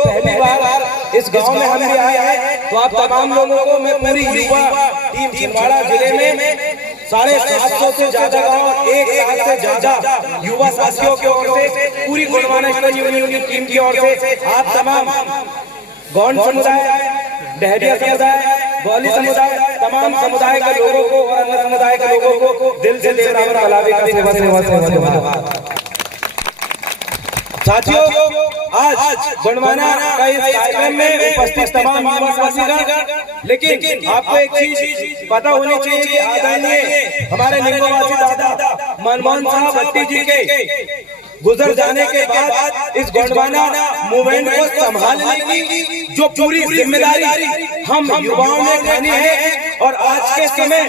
पहली बार इस गांव में हम भी आए हैं, तो आप तमाम लोगों को मैं पूरी युवा टीम छिंदवाड़ा जिले में 750 से ज्यादा गांव, 1 लाख से ज्यादा युवा साथियों की ओर से, पूरी गुणवाना यूनियन की टीम की ओर से आप तमाम गौंड समुदाय, डहरिया समुदाय, बौली समुदाय, तमाम समुदाय के लोगों को और अन्य समुदाय के लोगों को दिल से धन्यवाद। साथियों, आज गुणवाना का इस कार्यक्रम में उपस्थित तमाम युवा साथीगण, लेकिन आपको एक चीज पता होनी चाहिए कि आदरणीय हमारे निगमवासी दादा मनमोहन साहब भट्टी जी के गुजर जाने के बाद इस गुणवाना मूवमेंट को संभालने की जो पूरी जिम्मेदारी हम युवाओं ने लेनी है, और आज के समय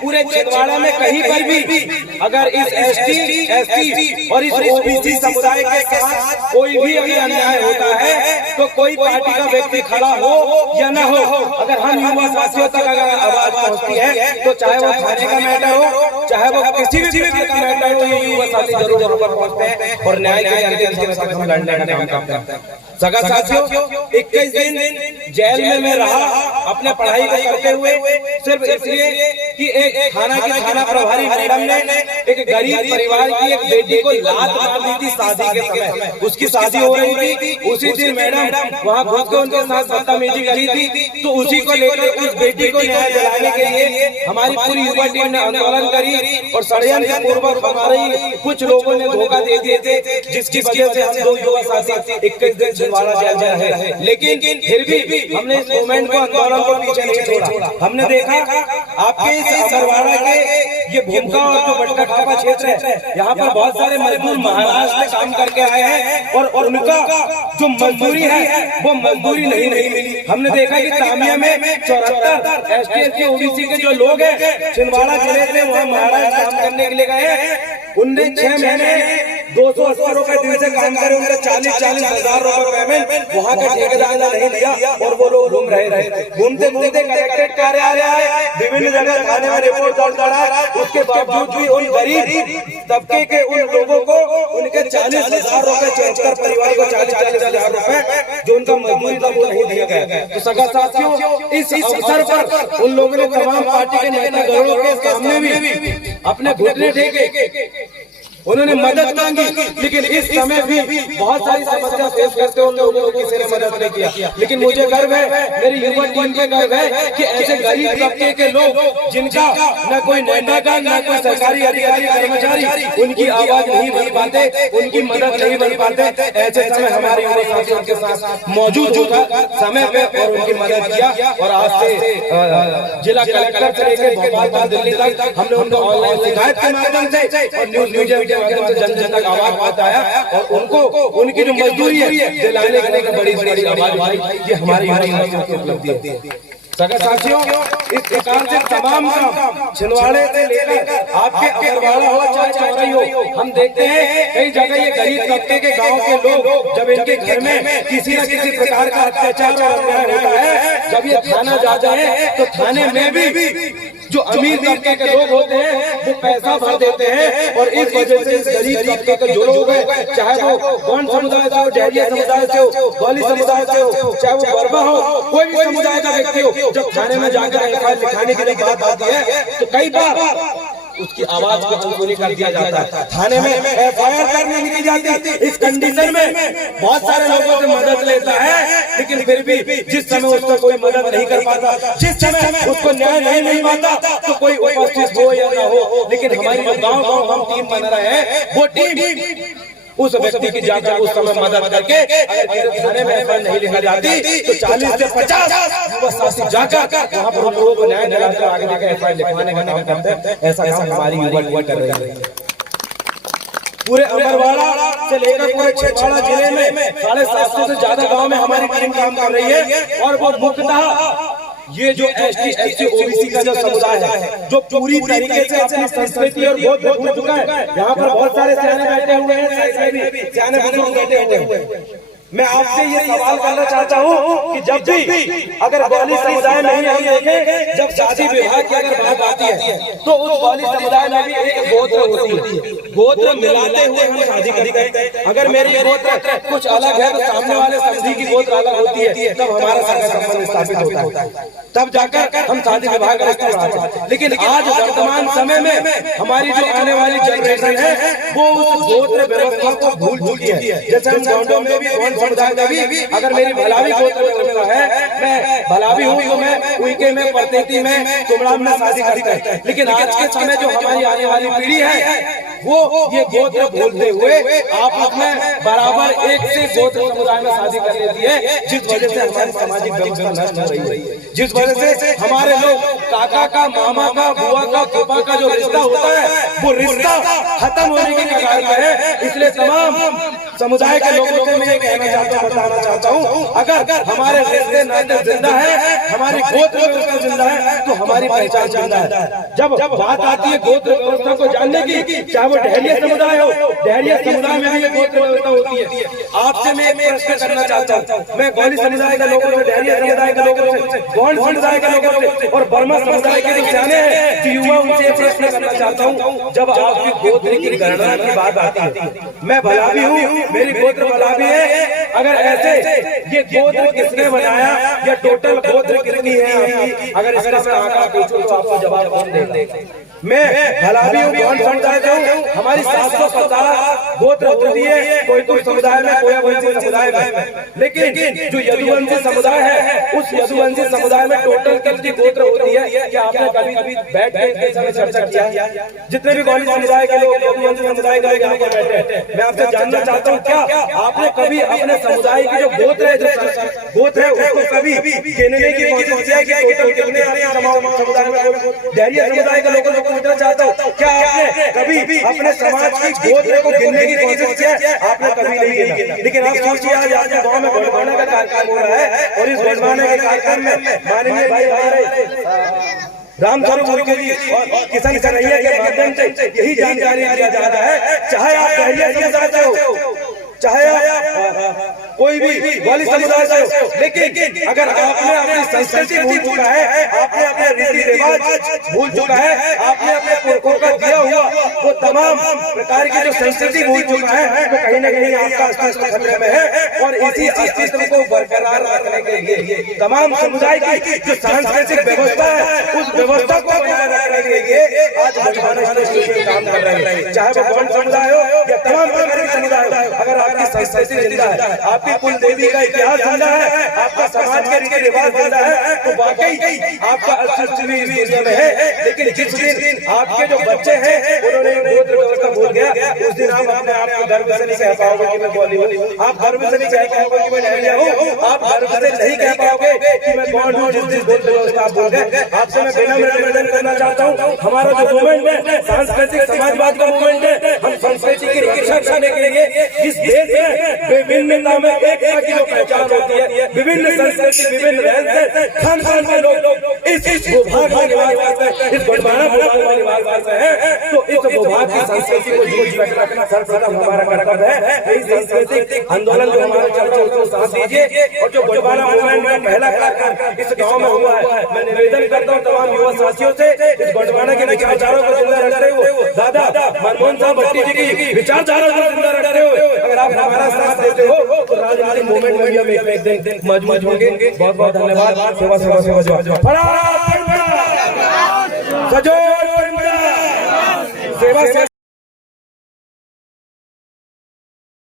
पूरे छिंदवाड़ा में कहीं पर भी अगर इस एसटी, एससी और इस ओबीसी समुदाय के साथ कोई भी अभी अन्याय होता है तो कोई पार्टी का व्यक्ति खड़ा हो या न हो, अगर हम युवा साथियों तक अगर आवाज पहुंचती है तो चाहे वो थाने का मैटर हो, चाहे वो किसी भी व्यक्ति का मैटर हो, ये युवा साथी जरूर वहां पर पहुंचते हैं और न्याय के अंतिम तक हम लड़ने का काम करते हैं। सगा साथियों, 21 दिन जेल में मैं रहा अपने पढ़ाई को करते हुए, सिर्फ इसलिए कि एक थाना प्रभारी मैडम ने एक गरीब परिवार की एक बेटी को लात मार दी थी शादी के समय, उसकी शादी हो रही थी, उसी दिन मैडम वहाँ घुस के उनके साथ बदतमीजी करी थी, तो उसी को लेकर उस बेटी को न्याय दिलाने के लिए हमारी पूरी युवा टीम ने आंदोलन करी और षड्यंत्र पूर्वक हमारे कुछ लोगों ने धोखा दे दिए थे, जिसकी वजह से हम 2 युवा साथी 21 दिन छिंदवाड़ा जेल में रहे। लेकिन फिर भी हमने इस मूवमेंट को, आंदोलन को पीछे नहीं छोड़ा। हमने देखा आपके इस अगरवाड़ा के ये भूमका और जो बटका खापा क्षेत्र है, यहाँ पर बहुत सारे मजदूर महाराष्ट्र में काम करके आए हैं और उनका जो मजदूरी है वो मजदूरी नहीं मिली। हमने देखा कि तामिया में 74 एसटी, एससी, ओबीसी के जो लोग हैं छिंदवाड़ा जिले से वहाँ महाराष्ट्र काम करने के लिए गए हैं, उनने 6 महीने 280 रुपए दिन से काम करे, उनका 40-40 हजार रुपए पेमेंट वहाँ का ठेकेदार ने नहीं दिया और वो लोग घूम रहे घूमते घूमते कलेक्ट्रेट कार्यालय, विभिन्न जगह थाने में रिपोर्ट दर्ज करा, उसके बावजूद भी उन गरीब तबके के उन लोगों को उनके 40,000 रुपए, 74 परिवार को 40-40 हजार रुपए जो उनका मजदूरी था वो नहीं दिया गया। तो सगा साथियों, इस अवसर पर उन लोगों ने तमाम पार्टी के नेतागणों के सामने भी अपने घुटने टेके, उन्होंने मदद मांगी, लेकिन इस समय भी बहुत सारी समस्या फेस करते उन लोगों को किसी ने मदद नहीं किया। लेकिन मुझे गर्व है, मेरी युवा टीम पे गर्व है कि ऐसे गरीब तबके के लोग जिनका न कोई नेता का, न कोई सरकारी अधिकारी कर्मचारी उनकी आवाज नहीं बन पाते, उनकी मदद नहीं बन पाते, ऐसे समय हमारे युवा साथी उनके साथ मौजूद था समय पे और उनकी मदद किया। और आज से जिला कलेक्टर से लेकर भोपाल तक, दिल्ली तक हमने उनको ऑनलाइन शिकायत के माध्यम से और न्यूज जन जन तक आवाज बताया और उनको उनकी जो मजदूरी है दिलाने के लिए बड़ी आवाज उठाई। ये हमारी उपलब्धि है। सगा साथियों, इस प्रकार से तमाम काम छिंदवाड़े से लेकर आपके अगरवाड़ा हो चाहे चौराई हो, हम देखते हैं कई जगह ये गरीब तबके के गांव के लोग जब इनके घर में किसी न किसी प्रकार का अत्याचार और अन्याय होता है, जब ये थाना जाते हैं तो थाने में भी जो अमीर तबके के लोग होते हैं वो पैसा भर देते हैं और इस वजह से इस गरीब तबके के जो लोग हैं, चाहे वो गौंड समुदाय से हो, डहरिया समुदाय से हो, बौली समुदाय से हो, चाहे वो बरबा हो, कोई भी समुदाय का व्यक्ति हो, जब थाने में जाकर एफआईआर लिखाने की जब बात आती है तो कई बार उसकी आवाज को अनसुनी कर दिया जाता है, थाने में एफआईआर करने नहीं दी जाती। इस कंडीशन में बहुत सारे लोगों से मदद लेता है, लेकिन फिर भी जिस समय उसका कोई मदद नहीं कर पाता, जिस समय उसको न्याय नहीं मिल पाता, तो कोई उपस्थित हो या ना हो, लेकिन हमारी जो गाँव हम टीम बना रहे हैं, वो टीम उस व्यक्ति की जाकर उस समय मदद करके अगर थाने में एफआईआर नहीं लिखा जाती तो 40 से 50 युवा साथी जाकर वहाँ पर लोगों को न्याय दिलाकर आगे जाकर एफआईआर लिखवाने का काम करते हैं। ऐसा काम हमारी युवा टीम कर रही है। पूरे अगरवाड़ा से लेकर पूरे छिंदवाड़ा जिले में 750 से ज्यादा गाँव में हमारी टीम काम कर रही है और वो मुख्यतः ये जो एसटी, एससी, ओबीसी का जो समुदाय है जो पूरी तरीके से अपनी संस्कृति और बोध भूल चुका है, यहाँ पर बहुत सारे सियाने बैठे हुए हैं, सियाने बुजुर्ग बैठे हुए हैं। मैं आपसे ये सवाल करना चाहता हूँ कि जब भी अगर बौली समुदाय में ही हम देखें, जब शादी विवाह की अगर बात आती है तो उस बौली समुदाय में भी एक गोत्र होती है। गोत्र मिलाते हुए हम शादी करते हैं। अगर मेरी गोत्र कुछ अलग है तो सामने वाले समधी की गोत्र अलग होती है, तब हमारा सारा संबंध स्थापित होता है, तब जाकर हम शादी विवाह का रिश्ता बढ़ाते हैं। लेकिन आज वर्तमान समय में हमारी जो आने वाली जनरेशन है वो उस गोत्र व्यवस्था को भूल चुकी है। जैसे हम गौंडों में भी गौंड समुदाय में भी अगर मेरी भलावी गोत्र व्यवस्था है, मैं भलावी हूँ तो मैं उनके में परतेती में तुमड़ा में शादी करता है। लेकिन आज के समय जो हमारी आने वाली पीढ़ी है वो ये गोत्र भूलते हुए आपस में बराबर एक से गोत्र समुदाय में शादी कर लेती है, जिस वजह से हमारी सामाजिक व्यवस्था नष्ट हो रही है, जिस वजह से हमारे लोग काका का, मामा का, बुआ का, फूफा का जो रिश्ता होता है वो रिश्ता खत्म होने की कगार पर है। इसलिए तमाम समुदाय के लोगों से मैं ये कहना चाहता हूँ, बताना चाहता हूँ, अगर हमारे रिश्ते नाते जिंदा है, हमारी गोत्र व्यवस्था जिंदा है तो हमारी पहचान जिंदा है। जब बात आती है गोत्र व्यवस्था को जानने की, चाहे वो डहरिया समुदाय हो, डहरिया समुदाय में भी ये गोत्र व्यवस्था होती है। आपसे मैं एक प्रश्न करना चाहता हूँ, मैं गौली समुदाय के लोगों से, डहरिया समुदाय के लोगों से, गौंड समुदाय के लोगों से और बर्मा समुदाय के जो सियाने हैं, जो युवा, उनसे प्रश्न करना चाहता हूँ, जब आपकी गोत्र की गणना की बात आती है, मैं भलावी हूँ, मेरी गोत्र भलावी है, अगर ऐसे ये गोत्र किसने बनाया या टोटल गोत्र कितनी है, अगर इसका मैं आंकड़ा पूछूं तो आपको जवाब कौन देगा? मैं भलावी हूँ, गौंड समुदाय से हूँ, हमारी 750 गोत्र होती है, कोई समुदाय में, कोई वंशी समुदाय में। लेकिन जो यदुवंशी समुदाय है, उस यदुवंशी समुदाय में टोटल कितनी गोत्र होती है? क्या आपने कभी बैठ के समय चर्चा किया? जितने भी गौंडी समुदाय के लोग, यदुवंशी समुदाय के लोग यहाँ पर बैठे हैं, मैं आपसे जानना चाहता हूँ, क्या आपने कभी अपने समुदाय की जो गोत्र है, उसको कभी गिनने की कोशिश किया कि टोटल कितने समुदाय में? डहरिया समुदाय के लोगों को पूछना चाहता हूँ, क्या आपने कभी अपने समाज की गोत्र को गिनने की कोशिश किया? आपने कभी नहीं गिना। लेकिन आप सोचिए, आज आपके गाँव में गोंडवाना का कार्यक्रम हो रहा है और इस गोंडवाना के कार्यक्रम में माननीय भाई हमारे रामस्वरूप मुर्गे जी और किशन कन्हैया के माध्यम से यही जानकारी दिया जा रहा है, चाहे आप डहरिया समुदाय से हो, चाहे आप कोई भी गौली समुदाय से हो, लेकिन अगर आपने अपनी संस्कृति भूल चुका है, आपने अपने रीति रिवाज भूल चुका है, आपने अपने पुरखों का दिया हुआ वो तमाम प्रकार की जो संस्कृति भूल चुका है, तो कहीं न कहीं आपका अस्तित्व खतरे में है। और इसी अस्तित्व को बरकरार रखने के लिए तमाम समुदाय की जो सांस्कृतिक व्यवस्था है, उस व्यवस्था को बरकरार रखने के लिए आज काम कर रहे हैं, चाहे वो गौंड समुदाय हो या तमाम प्रकार के समुदाय हो। अगर आपकी संस्कृति जिंदा है, आपकी कुल देवी का इतिहास जिंदा है, आपका समाज के रीति रिवाज जिंदा है, तो वाकई आपका अस्तित्व भी इस दुनिया में है। लेकिन जिस दिन आपके जो बच्चे हैं उन्होंने गोत्र व्यवस्था भूल गया, उस दिन आप अपने आप को गर्व से नहीं कह पाओगे कि मैं गौली हूँ, आप गर्व से नहीं कह पाओगे कि मैं डहरिया हूँ, आप गर्व से नहीं कह पाओगे कि मैं गौंड हूँ। जिस दिन गोत्र व्यवस्था आप भूल गए, आपसे मैं विनम्र निवेदन करना चाहता हूँ, हमारा जो मूवमेंट है सांस्कृतिक समाजवाद का मूवमेंट है, हम संस्कृति की रक्षा करने के लिए इस देश में विभिन्नता में एकता की जो पहचान होती है, विभिन्न संस्कृति, विभिन्न रहन खान पान के लोग इस भूभाग में निवास करते हैं, इस गोंडवाना भूभाग में निवास करते हैं, तो इस भूभाग की संस्कृति को जीवित रखना सर्वप्रथम हमारा कर्तव्य है। इस सांस्कृतिक आंदोलन जो हमारा चल रहा है उसको साथ दीजिए। और जो गोंडवाना मूवमेंट का पहला कार्यक्रम इस गाँव में हुआ है, मैं निवेदन करता हूँ तमाम युवा साथियों से, इस गोंडवाना के विचारों को जिंदा रखते हुए, दादा मनमोहन साहब भट्टी जी की विचारधारा को जिंदा रखते हुए अगर आप हमारा साथ देते हो तो राजनीतिक मूवमेंट में हम एक दिन मजबूत होंगे। बहुत बहुत धन्यवाद। सेवा सेवा सेवा